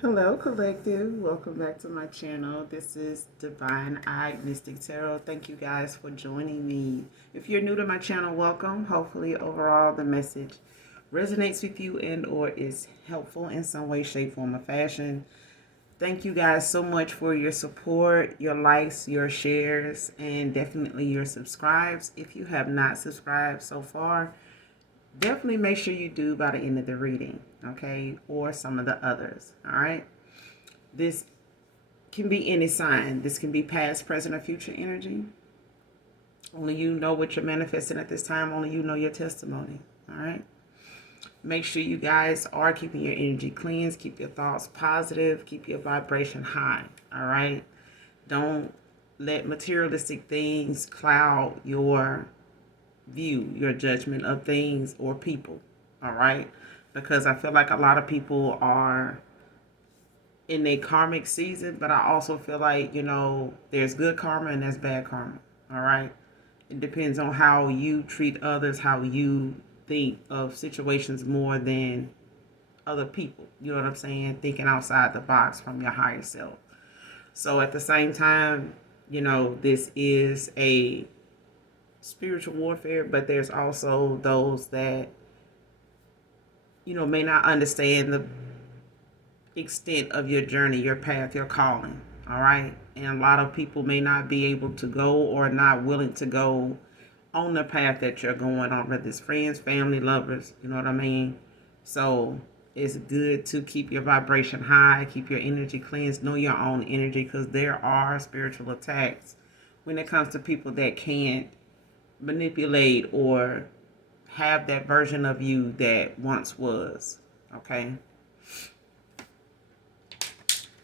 Hello, collective. Welcome back to my channel. This is Divine Eye Mystic Tarot. Thank you guys for joining me. If you're new to my channel, welcome. Hopefully, overall, the message resonates with you and or is helpful in some way, shape, form, or fashion. Thank you guys so much for your support, your likes, your shares, and definitely your subscribes. If you have not subscribed so far, definitely make sure you do by the end of the reading, okay? Or some of the others, all right? This can be any sign. This can be past, present, or future energy. Only you know what you're manifesting at this time. Only you know your testimony, all right? Make sure you guys are keeping your energy cleansed. Keep your thoughts positive. Keep your vibration high, all right? Don't let materialistic things cloud your view, your judgment of things or people, all right? Because I feel like a lot of people are in a karmic season, but I also feel like, there's good karma and there's bad karma, all right? It depends on how you treat others, how you think of situations more than other people. You know what I'm saying? Thinking outside the box from your higher self. So at the same time, this is a spiritual warfare, but there's also those that may not understand the extent of your journey, your path, your calling. All right. And a lot of people may not be able to go or not willing to go on the path that you're going on, whether it's friends, family, lovers, you know what I mean? So it's good to keep your vibration high, keep your energy cleansed, know your own energy, because there are spiritual attacks when it comes to people that can't manipulate or have that version of you that once was. Okay.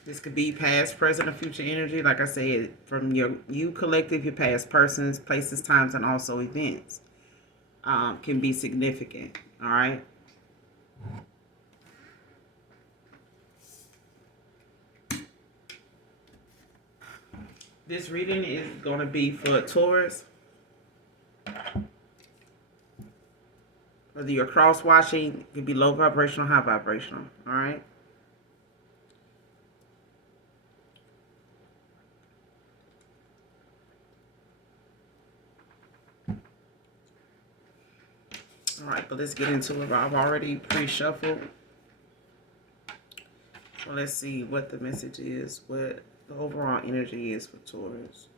This could be past, present, or future energy. Like I said, from you collective, your past persons, places, times, and also events can be significant. All right. This reading is going to be for Taurus. Whether you're cross watching, it could be low vibrational, high vibrational. All right. All right, but let's get into it. I've already pre-shuffled. So let's see what the message is, what the overall energy is for Taurus.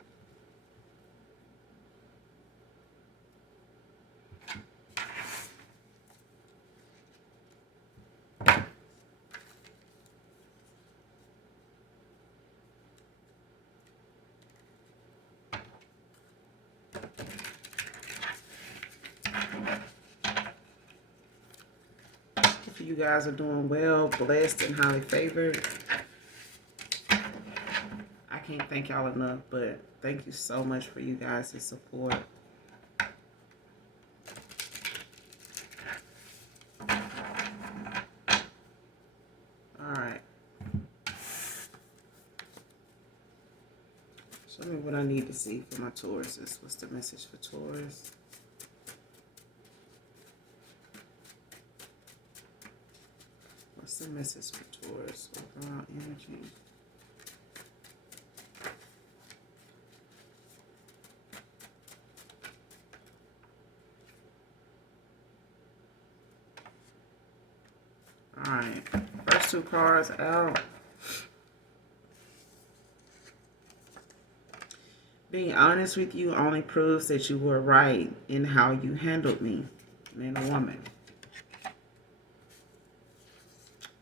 If you guys are doing well, blessed, and highly favored, I can't thank y'all enough, but thank you so much for you guys' support. Alright. Show me what I need to see for my Tauruses. What's the message for Taurus? What's the message for Taurus? Overall energy. Alright. First two cards out. Being honest with you only proves that you were right in how you handled me, man or woman.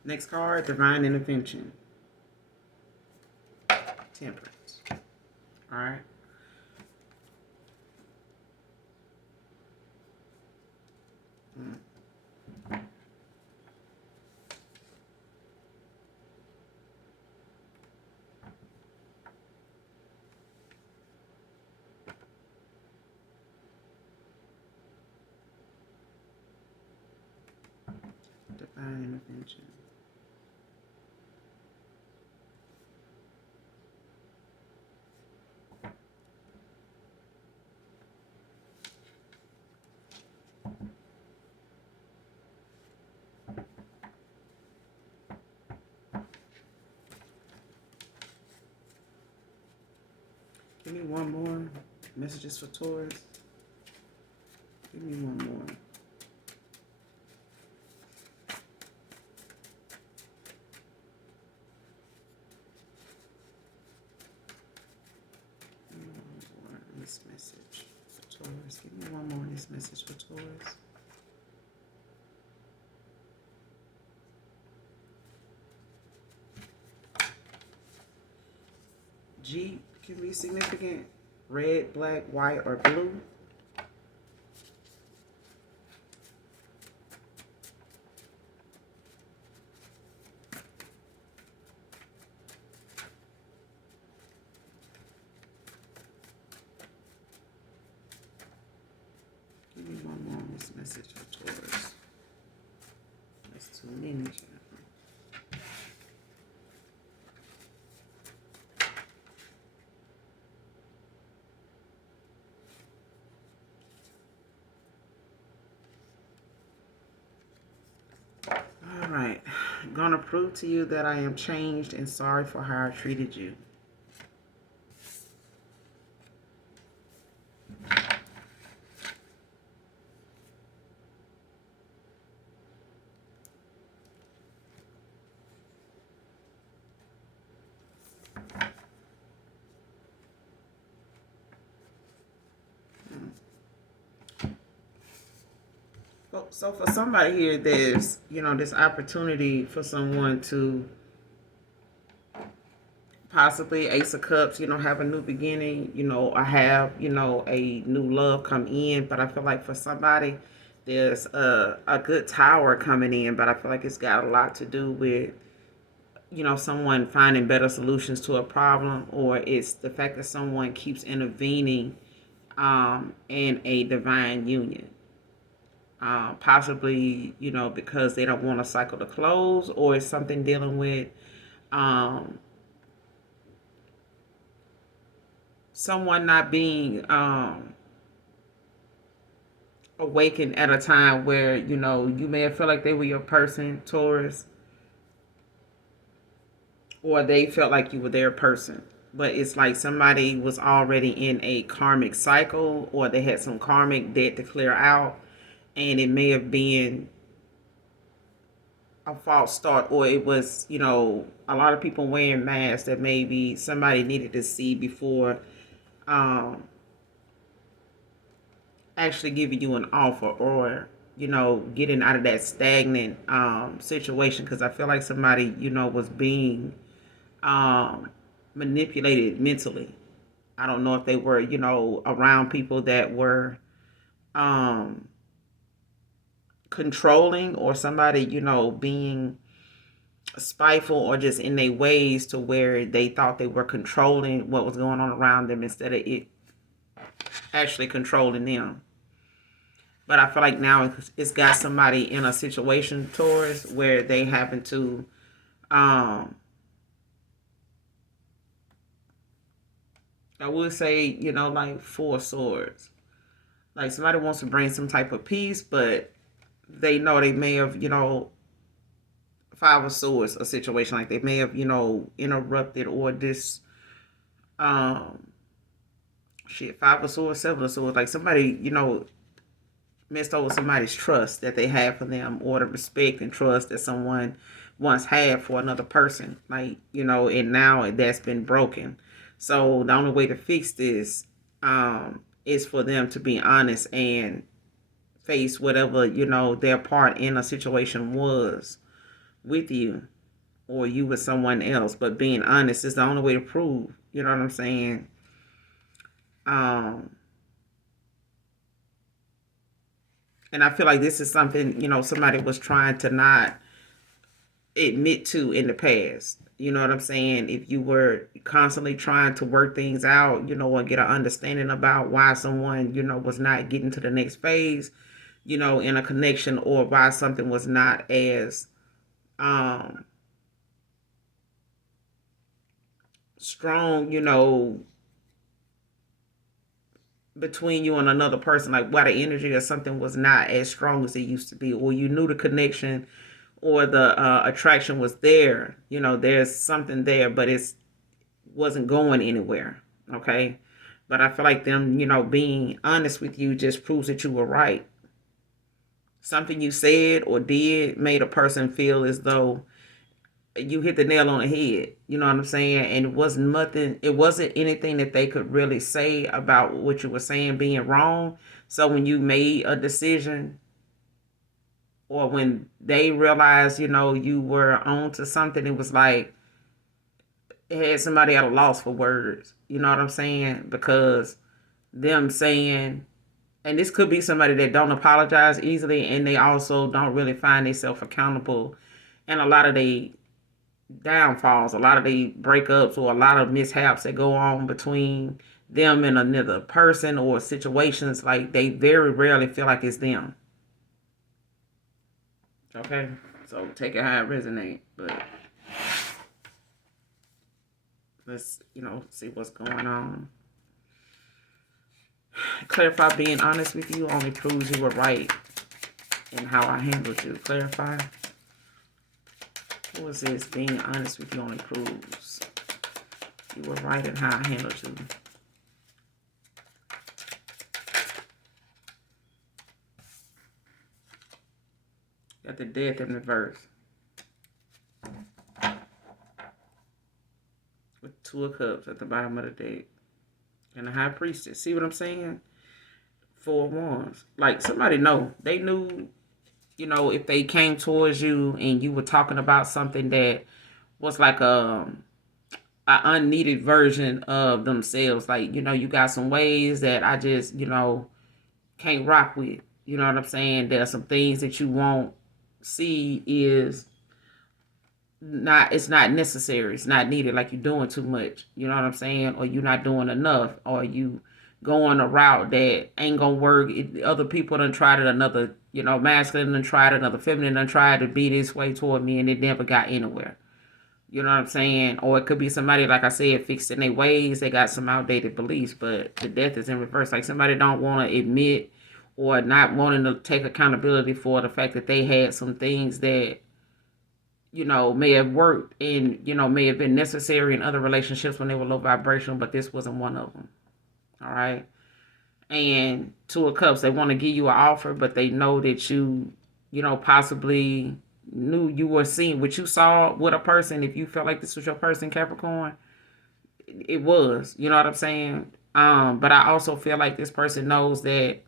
Next card, divine intervention. Temperance. All right. Divine intervention. Give me one more. Messages for Taurus. Give me one more. This message for Taurus. Give me one more. This message for Taurus. G can be significant. Red, black, white, or blue. Give me one more on this message for Taurus. That's too many. Alright, I'm gonna prove to you that I am changed and sorry for how I treated you. So for somebody here, there's, this opportunity for someone to possibly Ace of Cups, have a new beginning, or have, a new love come in. But I feel like for somebody, there's a good tower coming in, but I feel like it's got a lot to do with, someone finding better solutions to a problem, or it's the fact that someone keeps intervening in a divine union. Possibly, because they don't want a cycle to close, or it's something dealing with someone not being awakened at a time where, you may have felt like they were your person, Taurus, or they felt like you were their person. But it's like somebody was already in a karmic cycle, or they had some karmic debt to clear out. And it may have been a false start, or it was, a lot of people wearing masks that maybe somebody needed to see before actually giving you an offer, or, getting out of that stagnant situation. Because I feel like somebody, was being manipulated mentally. I don't know if they were, around people that were controlling, or somebody, being spiteful, or just in their ways to where they thought they were controlling what was going on around them instead of it actually controlling them. But I feel like now it's got somebody in a situation, Taurus, where they happen to I would say, like 4 swords. Like somebody wants to bring some type of peace, but they know they may have, 5 of Swords, a situation like they may have, interrupted, or this, 5 of Swords, 7 of Swords, like somebody, messed over somebody's trust that they have for them, or the respect and trust that someone once had for another person, like, and now that's been broken. So the only way to fix this is for them to be honest and face whatever, their part in a situation was with you, or you with someone else. But being honest is the only way to prove, you know what I'm saying? And I feel like this is something, somebody was trying to not admit to in the past. You know what I'm saying? If you were constantly trying to work things out, or get an understanding about why someone, was not getting to the next phase, in a connection, or why something was not as strong, between you and another person, like why the energy or something was not as strong as it used to be, or you knew the connection or the attraction was there, there's something there, but it wasn't going anywhere. Okay. But I feel like them, being honest with you just proves that you were right. Something you said or did made a person feel as though you hit the nail on the head. You know what I'm saying? And it wasn't anything that they could really say about what you were saying being wrong. So when you made a decision, or when they realized, you were on to something, it was like it had somebody at a loss for words. You know what I'm saying? Because them saying, and this could be somebody that don't apologize easily, and they also don't really find themselves accountable, and a lot of they downfalls, a lot of the breakups, or a lot of mishaps that go on between them and another person, or situations, like they very rarely feel like it's them. Okay, so take it how it resonates, but let's see what's going on. Clarify, being honest with you only proves you were right in how I handled you. Clarify. What was this? Being honest with you only proves you were right in how I handled you. Got the death in reverse. With 2 of Cups at the bottom of the deck. And the High Priestess. See what I'm saying? 4 of Wands. Like, somebody they knew, if they came towards you and you were talking about something that was like a unneeded version of themselves. Like, you got some ways that I just, can't rock with. You know what I'm saying? There are some things that you won't see is it's not necessary. It's not needed. Like, you're doing too much. You know what I'm saying? Or you're not doing enough. Or you going a route that ain't gonna work. Other people done tried it, another, masculine done tried it, another feminine done tried to be this way toward me, and it never got anywhere. You know what I'm saying? Or it could be somebody, like I said, fixed in their ways. They got some outdated beliefs, but the death is in reverse. Like, somebody don't want to admit or not wanting to take accountability for the fact that they had some things that, may have worked and, may have been necessary in other relationships when they were low vibrational, but this wasn't one of them. All right. And 2 of Cups, they want to give you an offer, but they know that you, possibly knew you were seeing what you saw with a person. If you felt like this was your person, Capricorn, it was. You know what I'm saying? But I also feel like this person knows that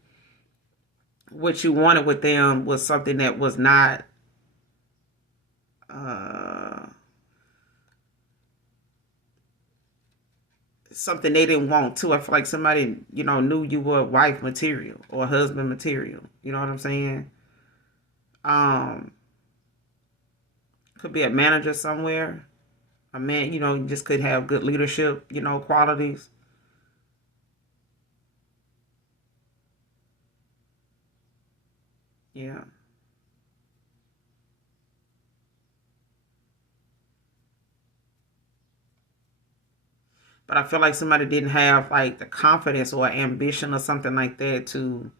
what you wanted with them was something that was not something they didn't want to. I feel like somebody, knew you were wife material or husband material. You know what I'm saying? Could be a manager somewhere. A man, you just could have good leadership, qualities. Yeah. But I feel like somebody didn't have like the confidence or ambition or something like that to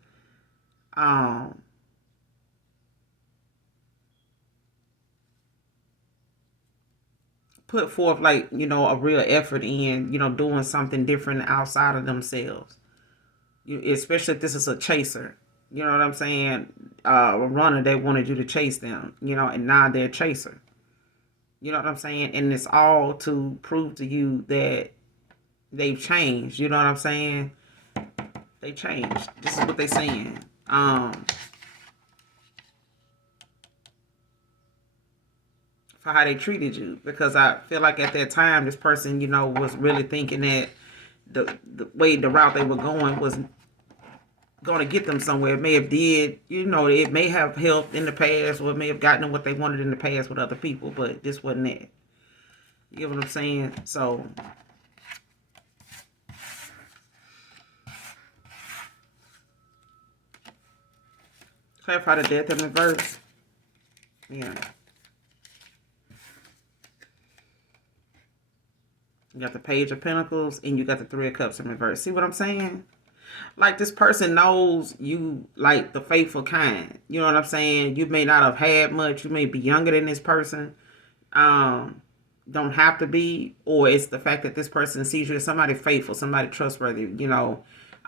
um put forth, like, a real effort in, doing something different outside of themselves. Especially if this is a chaser. You know what I'm saying? A runner, they wanted you to chase them, and now they're a chaser. You know what I'm saying? And it's all to prove to you that they've changed. You know what I'm saying? They changed. This is what they're saying. For how they treated you. Because I feel like at that time, this person, was really thinking that the route they were going was going to get them somewhere. It may have did, it may have helped in the past, or it may have gotten them what they wanted in the past with other people, but this wasn't it. You get what I'm saying? So clarify the death in reverse. Yeah. You got the Page of Pentacles and you got the 3 of Cups in reverse. See what I'm saying? Like, this person knows you like the faithful kind. You know what I'm saying? You may not have had much. You may be younger than this person. don't have to be, or it's the fact that this person sees you as somebody faithful, somebody trustworthy,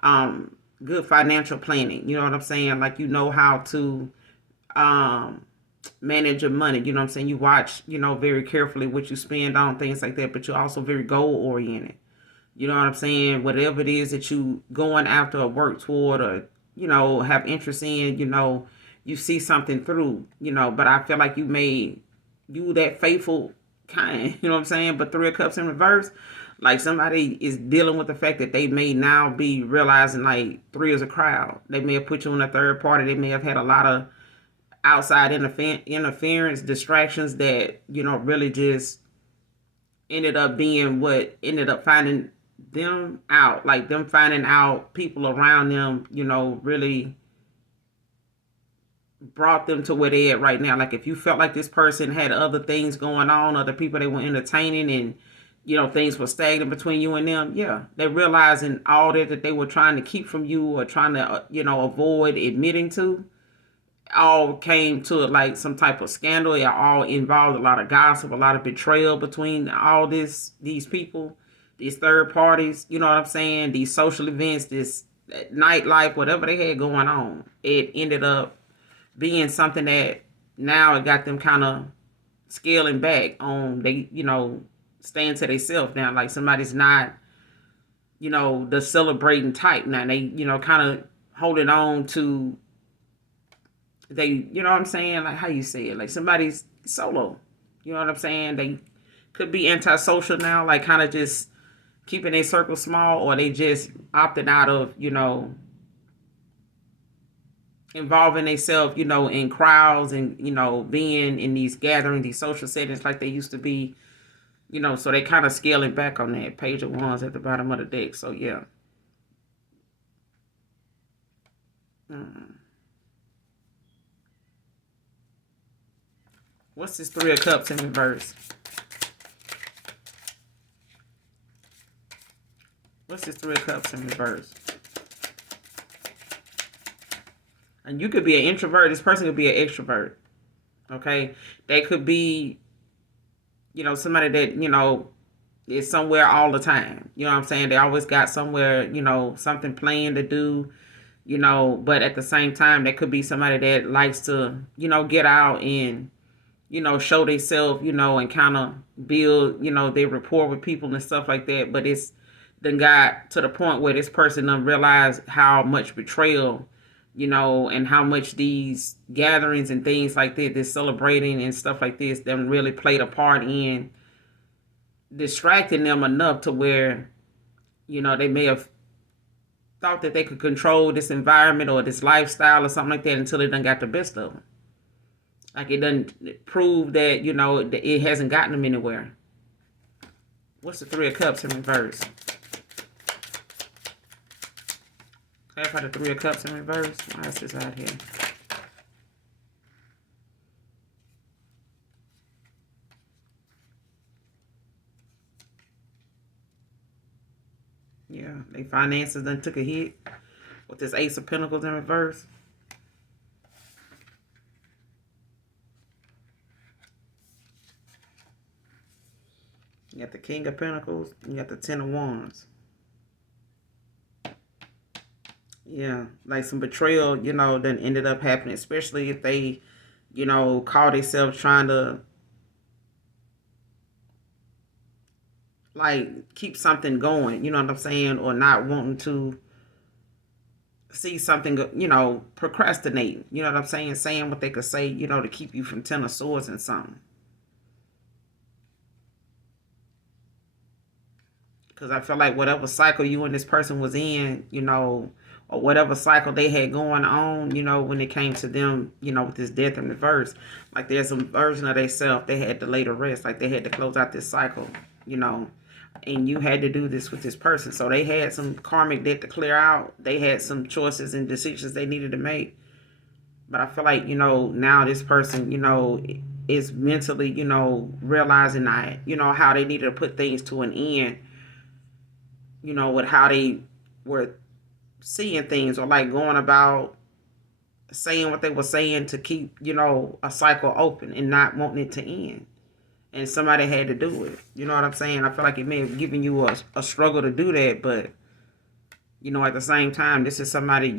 um, good financial planning. You know what I'm saying? Like, how to um, manage your money. You know what I'm saying? You watch, very carefully what you spend on, things like that, but you're also very goal oriented. You know what I'm saying? Whatever it is that you going after or work toward or, have interest in, you see something through, but I feel like you that faithful kind, you know what I'm saying? But Three of Cups in reverse, like somebody is dealing with the fact that they may now be realizing like three is a crowd. They may have put you in a third party. They may have had a lot of outside interference, distractions that, really just ended up being what ended up finding them out, like them finding out people around them, really brought them to where they at right now. Like if you felt like this person had other things going on, other people they were entertaining, and things were stagnant between you and them, yeah, they're realizing all that they were trying to keep from you or trying to avoid admitting to, all came to like some type of scandal. It all involved a lot of gossip, a lot of betrayal between all these people, these third parties. You know what I'm saying? These social events, this nightlife, whatever they had going on, it ended up being something that now it got them kind of scaling back on they, staying to themselves now. Like somebody's not, the celebrating type now. They, kind of holding on to they, you know what I'm saying? Like how you say it, like somebody's solo. You know what I'm saying? They could be antisocial now, like kind of just keeping their circle small, or they just opting out of, involving themselves, in crowds and, being in these gatherings, these social settings like they used to be, so they kind of scaling back on that. Page of Wands at the bottom of the deck. So yeah. What's this Three of Cups in reverse? What's this Three of Cups in reverse? And you could be an introvert. This person could be an extrovert. Okay? They could be, somebody that, is somewhere all the time. You know what I'm saying? They always got somewhere, something planned to do, but at the same time, they could be somebody that likes to, get out and, show themselves, and kind of build, their rapport with people and stuff like that. But it's then got to the point where this person done realize how much betrayal, and how much these gatherings and things like that, this celebrating and stuff like this, them really played a part in distracting them enough to where, they may have thought that they could control this environment or this lifestyle or something like that until it done got the best of them. Like it doesn't prove that, it hasn't gotten them anywhere. What's the Three of Cups in reverse? Clarify the Three of Cups in reverse. Why is this out here? Yeah, they finances done took a hit with this Ace of Pentacles in reverse. You got the King of Pentacles. You got the Ten of Wands. Yeah, like some betrayal, then ended up happening, especially if they, call themselves trying to, like, keep something going, you know what I'm saying? Or not wanting to see something, procrastinating, you know what I'm saying? Saying what they could say, to keep you from Ten of Swords and something. Because I feel like whatever cycle you and this person was in, or whatever cycle they had going on, when it came to them, with this death in reverse, like there's some version of themselves they had to lay to rest, like they had to close out this cycle, and you had to do this with this person. So they had some karmic debt to clear out. They had some choices and decisions they needed to make. But I feel like, now this person, is mentally, realizing that, how they needed to put things to an end, with how they were seeing things, or like going about saying what they were saying to keep, a cycle open and not wanting it to end. and somebody had to do it. You know what I'm saying? I feel like it may have given you a struggle to do that, but at the same time, this is somebody,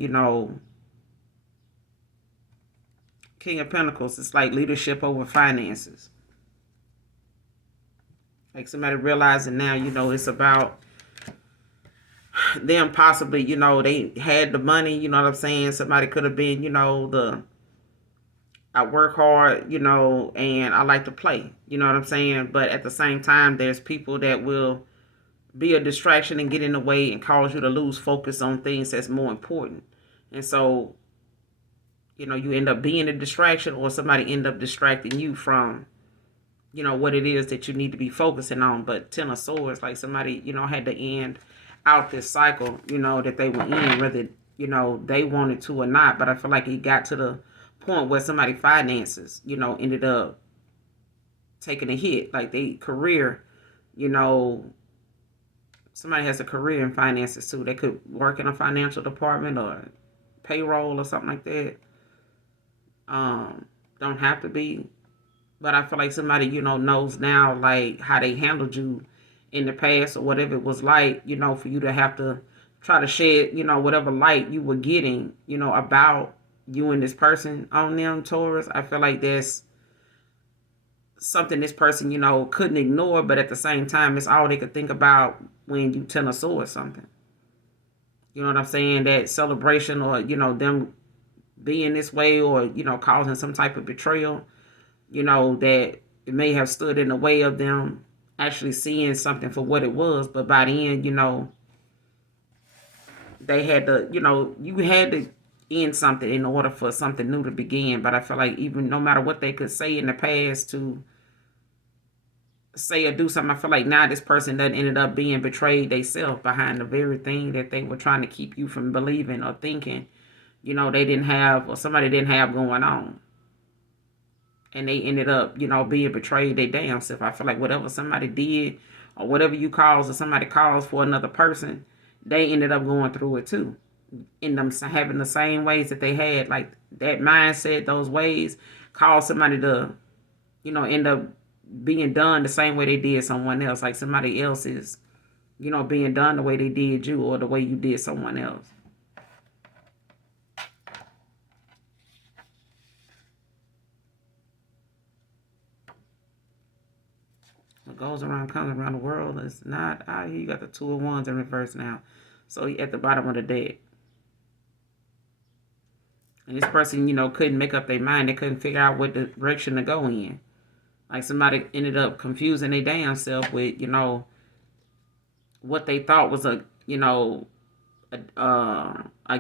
King of Pentacles. It's like leadership over finances. Like somebody realizing now, it's about them possibly, they had the money, you know what I'm saying? Somebody could have been, I work hard, and I like to play, you know what I'm saying? But at the same time, there's people that will be a distraction and get in the way and cause you to lose focus on things that's more important. And so, you end up being a distraction, or somebody end up distracting you from, what it is that you need to be focusing on. But Ten of Swords, like somebody, had to end out this cycle, that they were in, whether, they wanted to or not. But I feel like it got to the point where somebody finances, ended up taking a hit. Like they career, somebody has a career in finances too. They could work in a financial department or payroll or something like that. Don't have to be. But I feel like somebody, knows now, like, how they handled you in the past or whatever it was like, for you to have to try to shed, whatever light you were getting, about you and this person on them, Taurus. I feel like there's something this person, couldn't ignore, but at the same time, it's all they could think about when you tell a sword something. You know what I'm saying? That celebration or, them being this way or, causing some type of betrayal, that it may have stood in the way of them actually seeing something for what it was. But by the end, they had to, you had to end something in order for something new to begin. But I feel like even no matter what they could say in the past to say or do something, I feel like now this person that ended up being betrayed themselves behind the very thing that they were trying to keep you from believing or thinking, they didn't have, or somebody didn't have going on. And they ended up, being betrayed their damn self. I feel like whatever somebody did or whatever you cause or somebody calls for another person, they ended up going through it too. In them having the same ways that they had, like that mindset, those ways, cause somebody to, end up being done the same way they did someone else. Like somebody else is, being done the way they did you or the way you did someone else. What goes around comes around the world. It's not out here. You got the Two of Wands in reverse now. So at the bottom of the deck. And this person, couldn't make up their mind. They couldn't figure out what direction to go in. Like somebody ended up confusing their damn self with, what they thought was a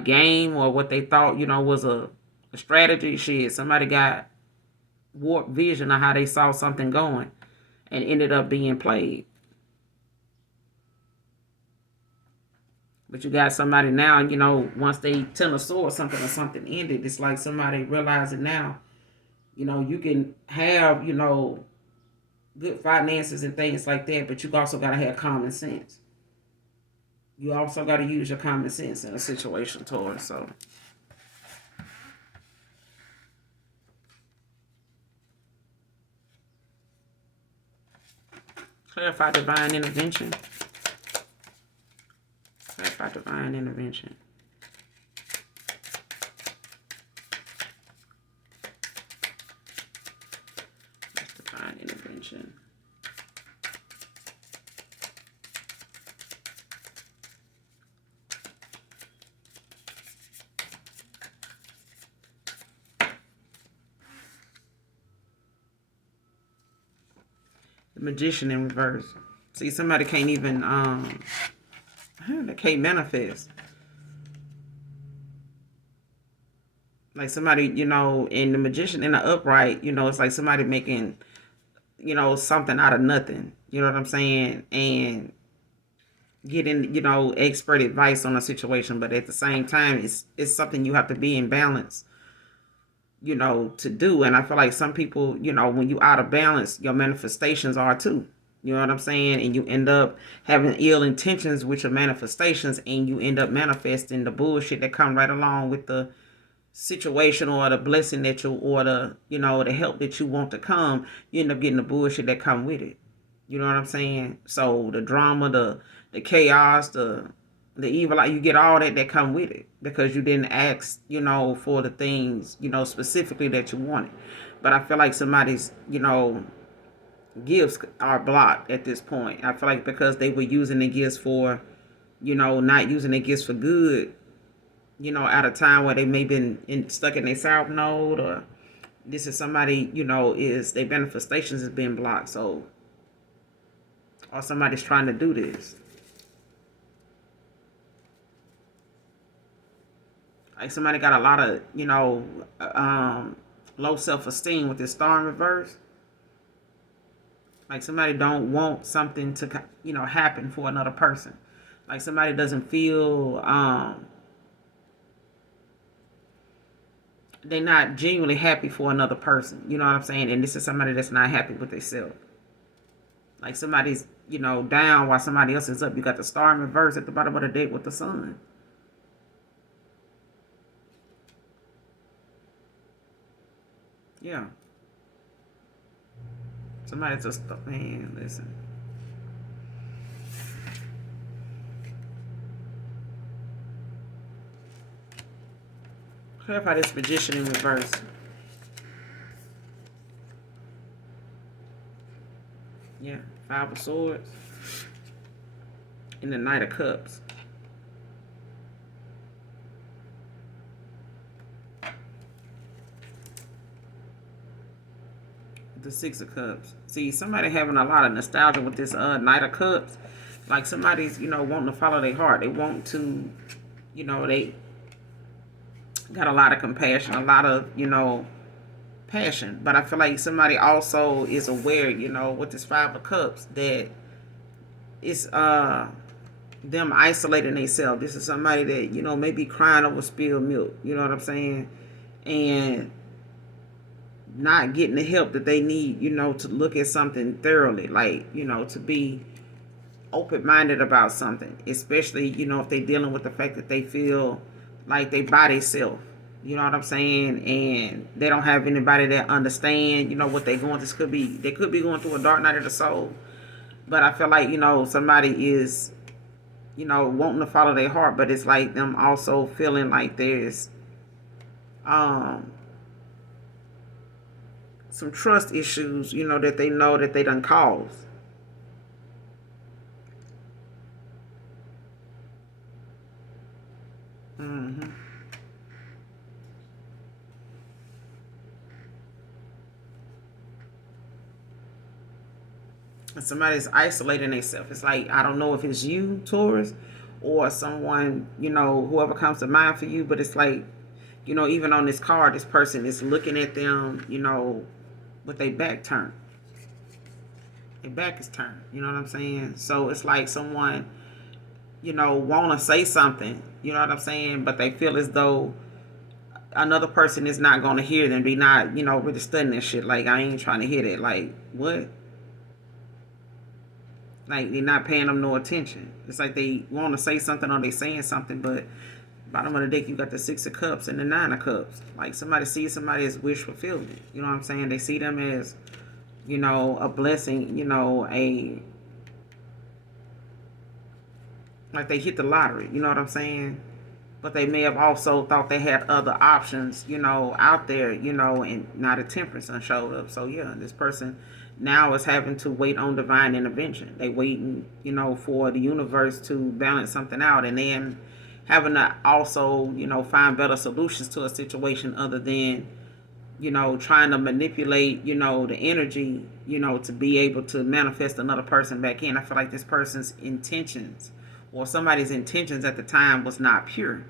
game, or what they thought, was a strategy. Shit, somebody got warped vision of how they saw something going and ended up being played. But you got somebody now, once they tell a sword something or something ended, it's like somebody realizing now, you can have, good finances and things like that, but you also got to have common sense. You also got to use your common sense in a situation, Taurus. So clarify divine intervention. Clarify divine intervention. That's divine intervention. The Magician in reverse. See, somebody can't even they can't manifest. Like somebody, in the Magician in the upright, it's like somebody making, something out of nothing. You know what I'm saying? And getting, expert advice on a situation, but at the same time, it's something you have to be in balance, to do. And I feel like some people, when you out of balance, your manifestations are too. You know what I'm saying? And you end up having ill intentions with your manifestations, and you end up manifesting the bullshit that come right along with the situation or the blessing that you, or the, the help that you want to come, you end up getting the bullshit that come with it. You know what I'm saying? So the drama, the chaos, the evil, like, you get all that come with it because you didn't ask, for the things, specifically that you wanted. But I feel like somebody's, gifts are blocked at this point. I feel like because they were using the gifts for, not using the gifts for good, at a time where they may been stuck in their south node, or this is somebody, is their manifestations is being blocked. So, or somebody's trying to do this. Like somebody got a lot of, low self-esteem with this star in reverse. Like somebody don't want something to, happen for another person. Like somebody doesn't feel, they're not genuinely happy for another person. You know what I'm saying? And this is somebody that's not happy with themselves. Like somebody's, down while somebody else is up. You got the star in reverse at the bottom of the deck with the sun. Yeah. Somebody just, man, listen. Clarify this magician in reverse. Yeah, 5 of Swords. And the Knight of Cups. The 6 of Cups. See, somebody having a lot of nostalgia with this Knight of Cups. Like somebody's, wanting to follow their heart. They want to, they got a lot of compassion, a lot of, passion. But I feel like somebody also is aware, with this 5 of Cups, that it's them isolating themselves. This is somebody that, maybe crying over spilled milk. You know what I'm saying? And not getting the help that they need, to look at something thoroughly, like, to be open-minded about something, especially, if they're dealing with the fact that they feel like they by themselves, you know what I'm saying, and they don't have anybody that understand, what they're going through. They could be going through a dark night of the soul, but I feel like, somebody is, wanting to follow their heart, but it's like them also feeling like there's, some trust issues, that they know that they done caused. Mm-hmm. And somebody's isolating themselves. It's like, I don't know if it's you, Taurus, or someone, whoever comes to mind for you, but it's like, even on this card, this person is looking at them, with their back turned. Their back is turned. You know what I'm saying? So it's like someone, want to say something, you know what I'm saying? But they feel as though another person is not going to hear them. They not, really studying this shit. Like, I ain't trying to hear that. Like, what? Like, they're not paying them no attention. It's like they want to say something or they saying something, but bottom of the deck, you got the 6 of Cups and the 9 of Cups. Like, somebody sees somebody as wish fulfillment. You know what I'm saying? They see them as, a blessing, like they hit the lottery. You know what I'm saying? But they may have also thought they had other options, out there, and not a Temperance done showed up. So, yeah, this person now is having to wait on divine intervention. They waiting, for the universe to balance something out, and then having to also, find better solutions to a situation other than, trying to manipulate, the energy, to be able to manifest another person back in. I feel like this person's intentions or somebody's intentions at the time was not pure.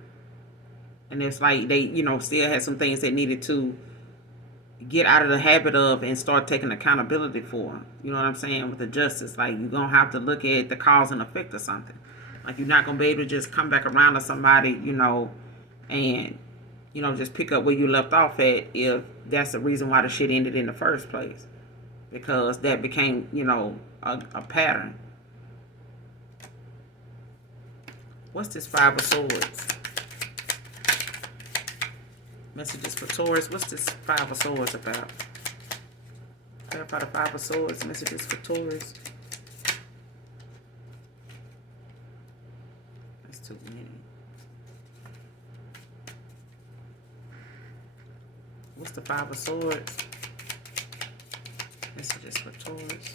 And it's like they, still had some things they needed to get out of the habit of and start taking accountability for. You know what I'm saying? With the justice, like, you're going to have to look at the cause and effect of something. Like, you're not going to be able to just come back around to somebody, and, just pick up where you left off at if that's the reason why the shit ended in the first place. Because that became, a pattern. What's this 5 of Swords? Messages for Taurus. What's this Five of Swords about? Clarify the Five of Swords. Messages for Taurus. That's too many. What's the Five of Swords? Messages for Taurus.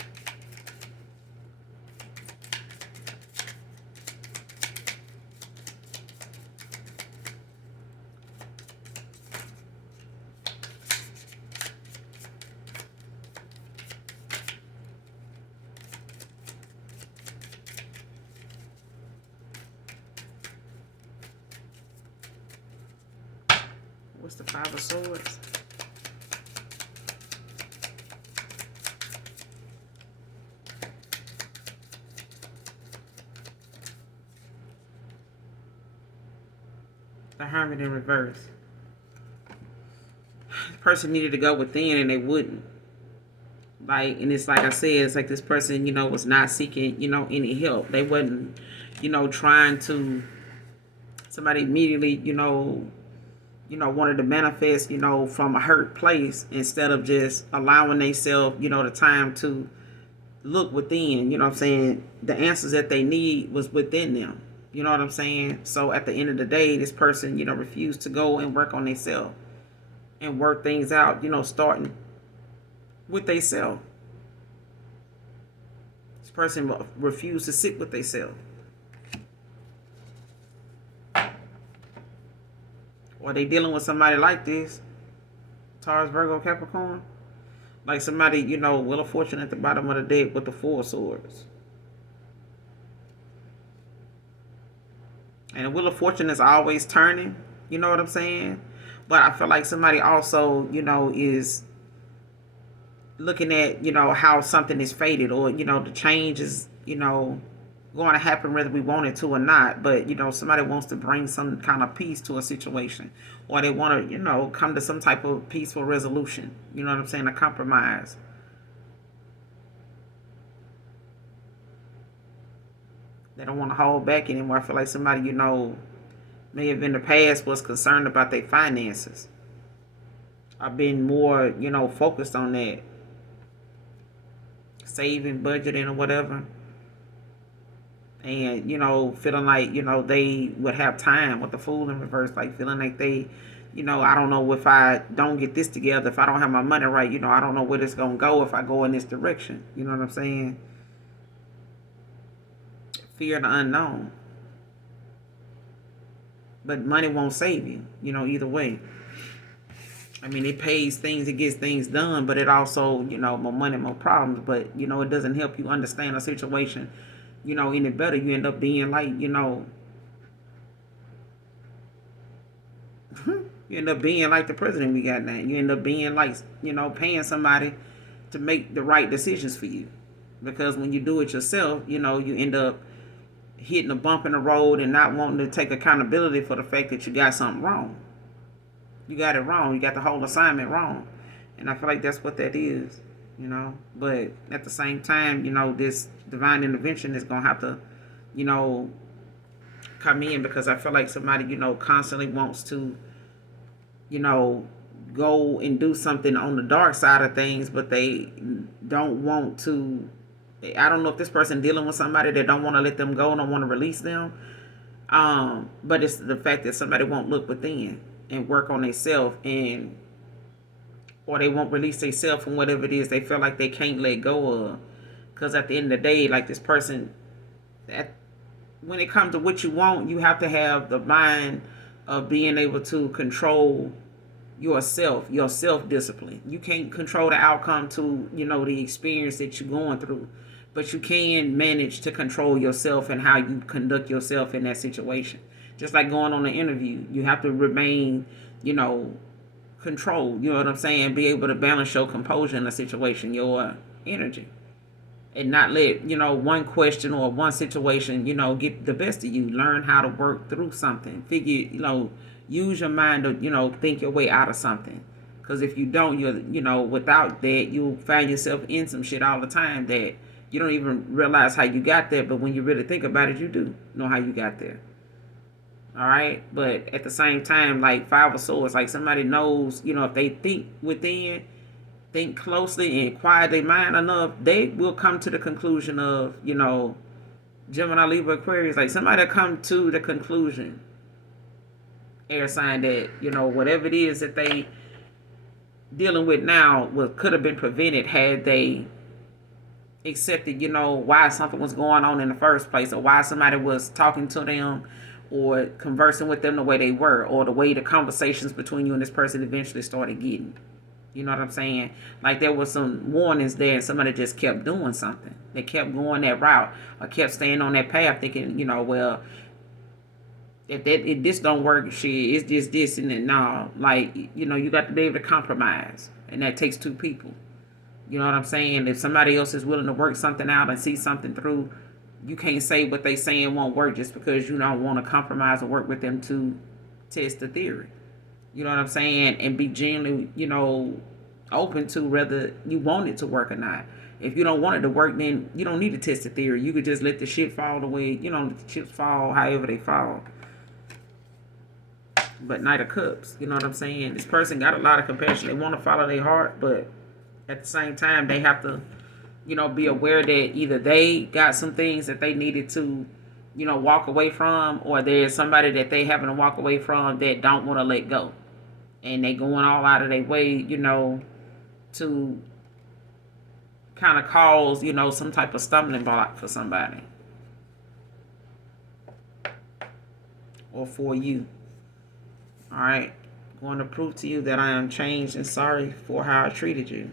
What's the Five of Swords? The Hermit in reverse. The person needed to go within and they wouldn't. Like, and it's like I said, it's like this person, was not seeking, any help. They wasn't, trying to, somebody immediately, wanted to manifest, from a hurt place instead of just allowing themselves, the time to look within, you know what I'm saying? The answers that they need was within them. You know what I'm saying? So at the end of the day, this person, refused to go and work on themselves and work things out, starting with themselves. This person refused to sit with themselves. Or they dealing with somebody like this, Taurus, Virgo, Capricorn. Like somebody, Wheel of Fortune at the bottom of the deck with the Four of Swords. And the Wheel of Fortune is always turning. You know what I'm saying? But I feel like somebody also, is looking at, how something is fated. Or, the change is, going to happen whether we want it to or not. But, somebody wants to bring some kind of peace to a situation. Or they want to, come to some type of peaceful resolution. You know what I'm saying? A compromise. They don't want to hold back anymore. I feel like somebody, may have in the past was concerned about their finances. I've been more, focused on that. Saving, budgeting, or whatever. And, feeling like, they would have time with the Fool in reverse. Like feeling like they, I don't know if I don't get this together. If I don't have my money right, I don't know where it's going to go if I go in this direction. You know what I'm saying? Fear the unknown. But money won't save you, either way. I mean, it pays things, it gets things done, but it also, more money, more problems. But, it doesn't help you understand a situation, any better. You end up being like, you end up being like the president we got now. You end up being like, paying somebody to make the right decisions for you. Because when you do it yourself, you end up hitting a bump in the road and not wanting to take accountability for the fact that you got something wrong. You got it wrong. You got the whole assignment wrong. And I feel like that's what that is, But at the same time, this divine intervention is going to have to, come in, because I feel like somebody, constantly wants to, go and do something on the dark side of things, but they don't want to. I don't know if this person dealing with somebody that don't want to let them go and don't want to release them. But it's the fact that somebody won't look within and work on themselves, or they won't release themselves from whatever it is they feel like they can't let go of. Because at the end of the day, like this person, when it comes to what you want, you have to have the mind of being able to control your self-discipline. You can't control the outcome to, the experience that you're going through. But you can manage to control yourself and how you conduct yourself in that situation. Just like going on an interview, you have to remain, controlled. You know what I'm saying? Be able to balance your composure in a situation, your energy. And not let, one question or one situation, get the best of you. Learn how to work through something. Figure, use your mind to, think your way out of something. Because if you don't, without that, you'll find yourself in some shit all the time that you don't even realize how you got there. But when you really think about it, you do know how you got there. All right. But at the same time, like Five of Swords, like somebody knows, if they think within, think closely and quiet their mind enough, they will come to the conclusion of, Gemini, Libra, Aquarius, like somebody come to the conclusion, air sign, that, whatever it is that they dealing with now could have been prevented had they accepted, why something was going on in the first place, or why somebody was talking to them or conversing with them the way they were, or the way the conversations between you and this person eventually started getting. You know what I'm saying? Like there was some warnings there and somebody just kept doing something. They kept going that route or kept staying on that path thinking, well, if this don't work, shit, it's just this and that. No, like, you got to be able to compromise. And that takes two people. You know what I'm saying? If somebody else is willing to work something out and see something through, you can't say what they saying won't work just because you don't want to compromise or work with them to test the theory. You know what I'm saying? And be genuinely, open to whether you want it to work or not. If you don't want it to work, then you don't need to test the theory. You could just let the shit fall the way, the chips fall however they fall. But Knight of Cups, you know what I'm saying? This person got a lot of compassion. They want to follow their heart, but at the same time, they have to, be aware that either they got some things that they needed to, walk away from, or there's somebody that they having to walk away from that don't want to let go. And they going all out of their way, to kind of cause, some type of stumbling block for somebody. Or for you. All right. Going to prove to you that I am changed and sorry for how I treated you.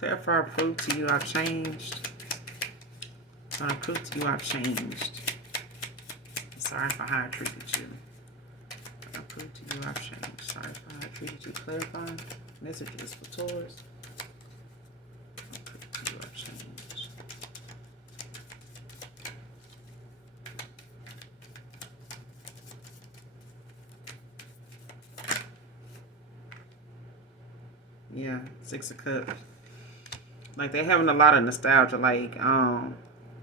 Therefore, I prove to you I've changed. I'm going to prove to you I've changed. Sorry for how I treated you. I prove to you I've changed. Sorry for how I treated you. Clarifying messages for Taurus. I prove to you I've changed. Yeah, Six of Cups. Like they're having a lot of nostalgia, like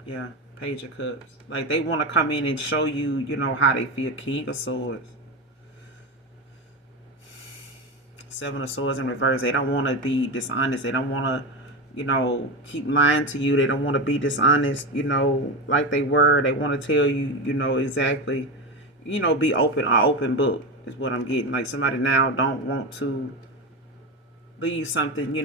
yeah, Page of Cups. Like they want to come in and show you, how they feel. King of Swords. Seven of Swords in reverse. They don't want to be dishonest. They don't want to, keep lying to you. They don't want to be dishonest, like they were. They want to tell you, exactly, be open, an open book is what I'm getting. Like somebody now don't want to leave something,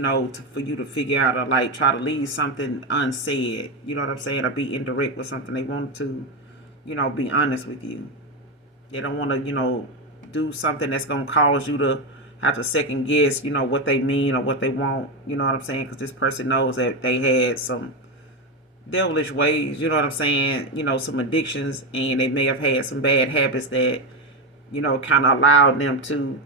for you to figure out, or like try to leave something unsaid, you know what I'm saying, or be indirect with something. They want to, be honest with you. They don't want to, do something that's going to cause you to have to second guess, what they mean or what they want, you know what I'm saying, because this person knows that they had some devilish ways, you know what I'm saying, some addictions, and they may have had some bad habits that, kind of allowed them to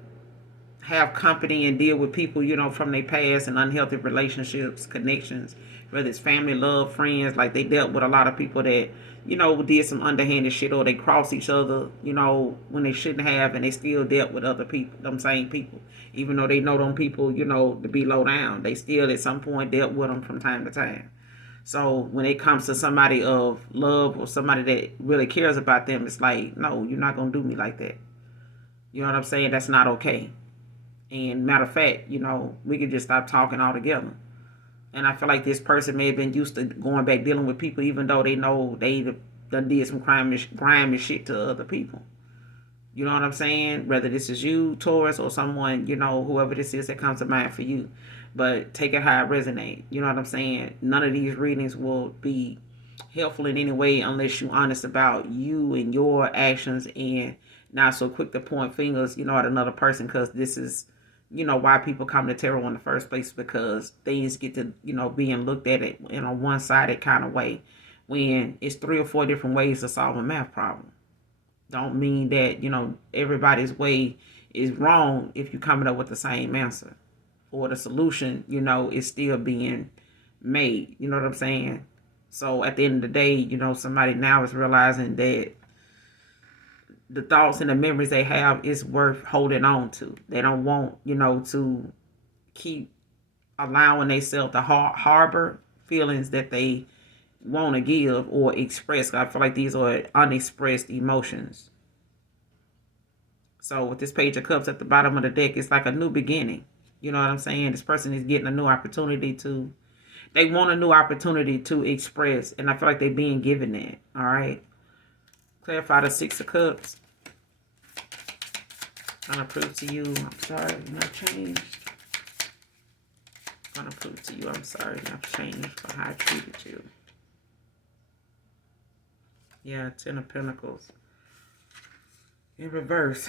have company and deal with people, from their past and unhealthy relationships, connections, whether it's family, love, friends. Like they dealt with a lot of people that, did some underhanded shit, or they crossed each other, when they shouldn't have, and they still dealt with other people, them same people. Even though they know them people, to be low down, they still at some point dealt with them from time to time. So when it comes to somebody of love or somebody that really cares about them, it's like, no, you're not going to do me like that. You know what I'm saying? That's not okay. And matter of fact, we could just stop talking altogether. And I feel like this person may have been used to going back dealing with people, even though they know they done did some grimy shit to other people. You know what I'm saying? Whether this is you, Taurus, or someone, whoever this is that comes to mind for you. But take it how it resonates. You know what I'm saying? None of these readings will be helpful in any way unless you're honest about you and your actions, and not so quick to point fingers, at another person, because this is why people come to tarot in the first place, because things get to, being looked at it in a one-sided kind of way, when it's 3 or 4 different ways to solve a math problem. Don't mean that, everybody's way is wrong if you're coming up with the same answer, or the solution, is still being made. You know what I'm saying? So at the end of the day, somebody now is realizing that the thoughts and the memories they have is worth holding on to. They don't want, to keep allowing themselves to harbor feelings that they want to give or express. I feel like these are unexpressed emotions. So with this Page of Cups at the bottom of the deck, it's like a new beginning. You know what I'm saying? This person is getting a new opportunity to, they want a new opportunity to express, and I feel like they're being given that. All right. Clarify the Six of Cups. I'm going to prove to you, I'm sorry, you're not changed. I'm going to prove to you, I'm sorry, you're not changed for how I treated you. Yeah, 10 of Pentacles. In reverse.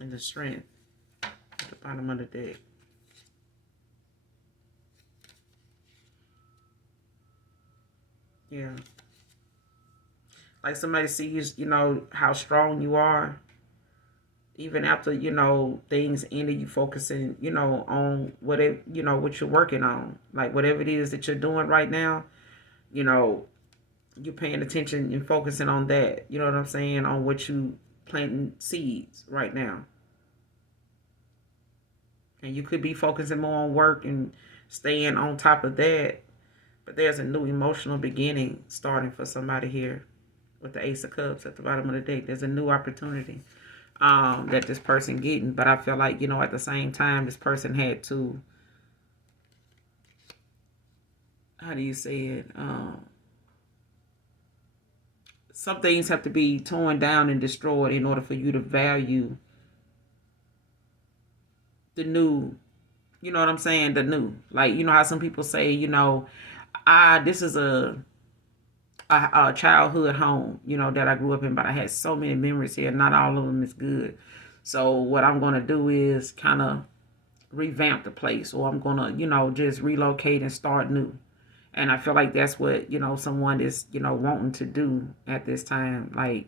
And the Strength at the bottom of the deck. Yeah. Like somebody sees, how strong you are. Even after, things ended, you focusing, on whatever, what you're working on. Like whatever it is that you're doing right now, you're paying attention and focusing on that. You know what I'm saying? On what you planting seeds right now. And you could be focusing more on work and staying on top of that. But there's a new emotional beginning starting for somebody here with the Ace of Cups at the bottom of the deck. There's a new opportunity that this person getting. But I feel like, at the same time, this person had to, how do you say it? Some things have to be torn down and destroyed in order for you to value the new. You know what I'm saying? The new. Like, how some people say, this is a childhood home, that I grew up in, but I had so many memories here. Not all of them is good. So what I'm going to do is kind of revamp the place, or I'm going to, just relocate and start new. And I feel like that's what, someone is, wanting to do at this time. Like,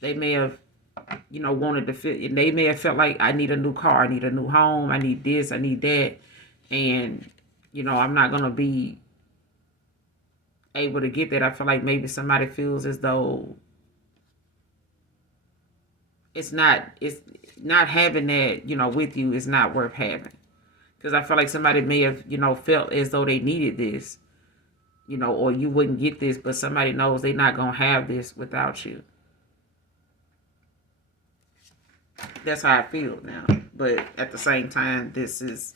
they may have, wanted to fit, they may have felt like, I need a new car, I need a new home, I need this, I need that. And, I'm not going to be able to get that. I feel like maybe somebody feels as though it's not having that, with you is not worth having. Because I feel like somebody may have, felt as though they needed this, or you wouldn't get this, but somebody knows they're not going to have this without you. That's how I feel now. But at the same time, this is,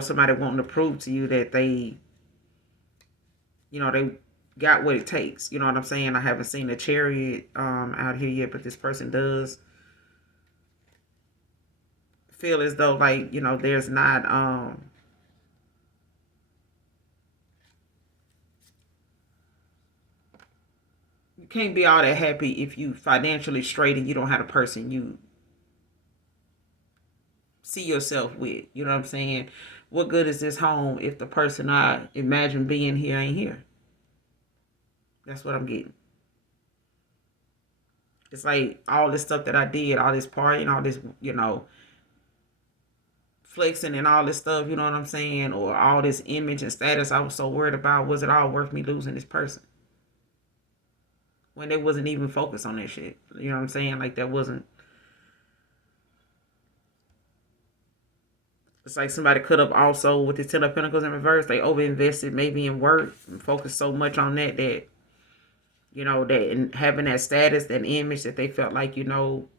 somebody wanting to prove to you that they, they got what it takes. You know what I'm saying? I haven't seen a Chariot out here yet, but this person does feel as though, like, there's not you can't be all that happy if you financially straight and you don't have a person you see yourself with. You know what I'm saying? What good is this home if the person I imagine being here ain't here? That's what I'm getting. It's like all this stuff that I did, all this partying, all this, flexing and all this stuff, you know what I'm saying? Or all this image and status I was so worried about, was it all worth me losing this person? When they wasn't even focused on that shit. You know what I'm saying? Like that wasn't. It's like somebody could have also, with the 10 of Pentacles in reverse, they overinvested maybe in work and focused so much on that, that, that and having that status, that image that they felt like,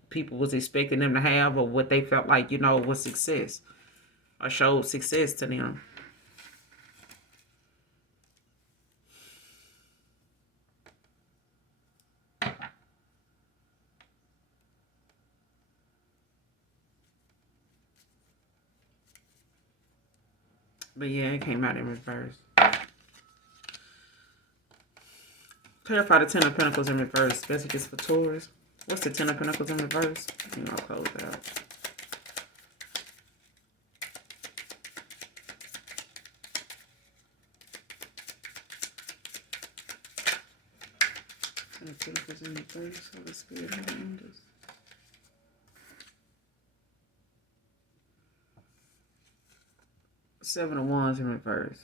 people was expecting them to have, or what they felt like, was success, or showed success to them. But yeah, it came out in reverse. Clarify the Ten of Pentacles in reverse. Messages for Taurus. What's the Ten of Pentacles in reverse? I'll close it out. Ten of Pentacles in reverse. Holy Spirit, hand us. Seven of Wands in reverse.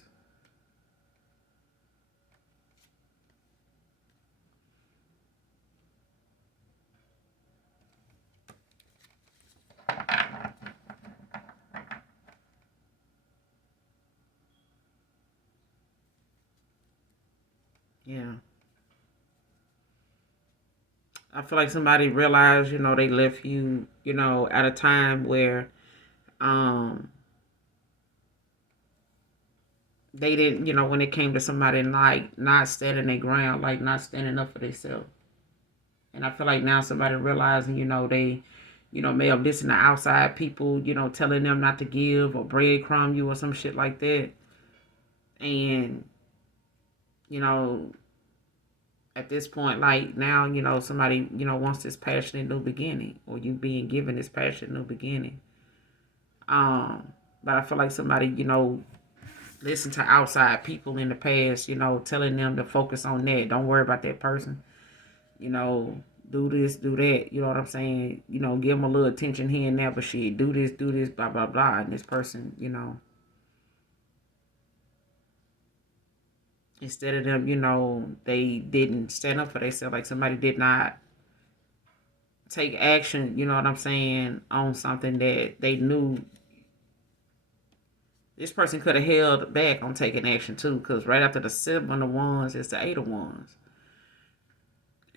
Yeah. I feel like somebody realized, they left you, at a time where they didn't, when it came to somebody like not standing their ground, like not standing up for themselves. And I feel like now somebody realizing, they, may have listened to outside people, telling them not to give or breadcrumb you or some shit like that. And, at this point, like now, somebody, wants this passionate new beginning, or you being given this passionate new beginning. But I feel like somebody, listen to outside people in the past, telling them to focus on that. Don't worry about that person. Do this, do that. You know what I'm saying? Give them a little attention here and there, but shit, do this, blah, blah, blah. And this person, instead of them, they didn't stand up for themselves. Like somebody did not take action, you know what I'm saying, on something that they knew this person could have held back on taking action too, because right after the Seven of Wands is the Eight of Wands.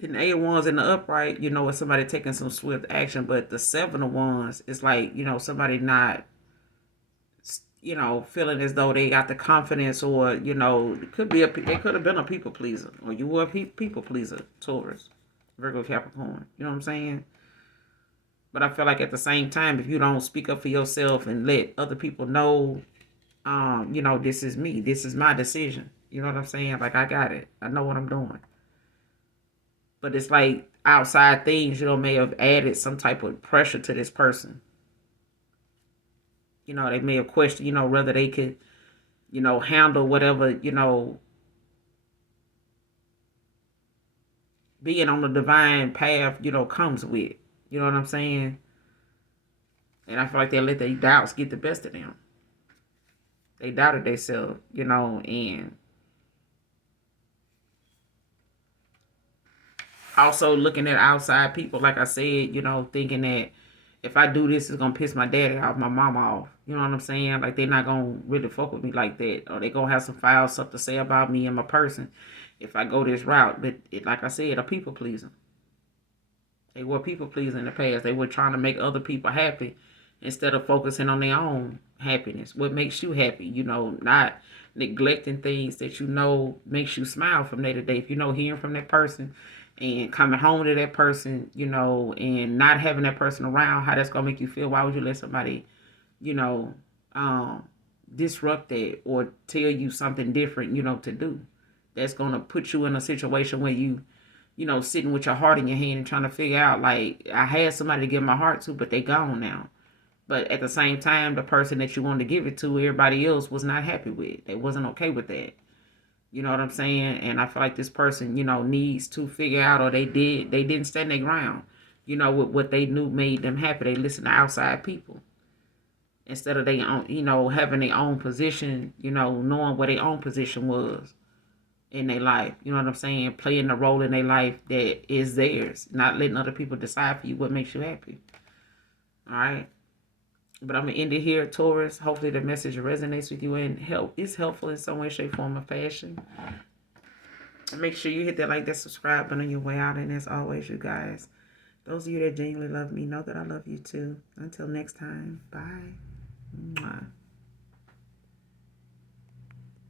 And the Eight of Wands in the upright, it's somebody taking some swift action, but the Seven of Wands is like, somebody not, feeling as though they got the confidence, or, it could have been a people pleaser, or you were a people pleaser, Taurus, Virgo, Capricorn. You know what I'm saying? But I feel like at the same time, if you don't speak up for yourself and let other people know, this is me. This is my decision. You know what I'm saying? Like, I got it. I know what I'm doing. But it's like outside things, may have added some type of pressure to this person. They may have questioned, whether they could, handle whatever, being on the divine path, comes with. You know what I'm saying? And I feel like they let their doubts get the best of them. They doubted themselves, and also looking at outside people, like I said, thinking that if I do this, it's going to piss my daddy off, my mama off. You know what I'm saying? Like, they're not going to really fuck with me like that. Or they going to have some foul stuff to say about me and my person if I go this route. But, like I said, a people pleaser. They were people pleasing in the past. They were trying to make other people happy instead of focusing on their own happiness. What makes you happy? Not neglecting things that makes you smile from day to day. If hearing from that person and coming home to that person, and not having that person around, how that's going to make you feel. Why would you let somebody, disrupt that or tell you something different, to do? That's going to put you in a situation where you, sitting with your heart in your hand and trying to figure out, like, I had somebody to give my heart to, but they gone now. But at the same time, the person that you wanted to give it to, everybody else was not happy with. They wasn't okay with that. You know what I'm saying? And I feel like this person, needs to figure out, or they didn't stand their ground, with what they knew made them happy. They listened to outside people instead of they own, having their own position, knowing what their own position was in their life. You know what I'm saying? Playing the role in their life that is theirs, not letting other people decide for you what makes you happy. All right. But I'm going to end it here, Taurus. Hopefully the message resonates with you and is helpful in some way, shape, form, or fashion. Make sure you hit that like, that subscribe button on your way out. And as always, you guys, those of you that genuinely love me, know that I love you too. Until next time, bye. Mwah.